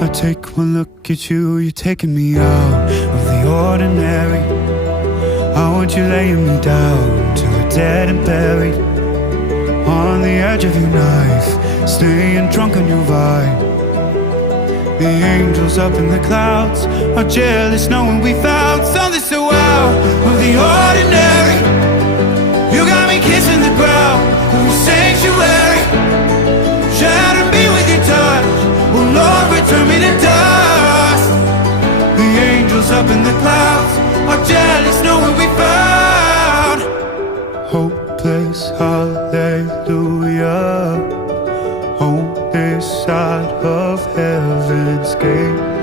I take one look at you, you're taking me out of the ordinary. I want you laying me down till we're dead and buried, on the edge of your knife, staying drunk on your vine. The angels up in the clouds are jealous knowing we found something so out of the ordinary. You got me kissing the ground of your sanctuary, shatter me with your touch, oh Lord, return me to dust. The angels up in the clouds are jealous knowing we found hopeless hallelujah on this side of heaven's gate.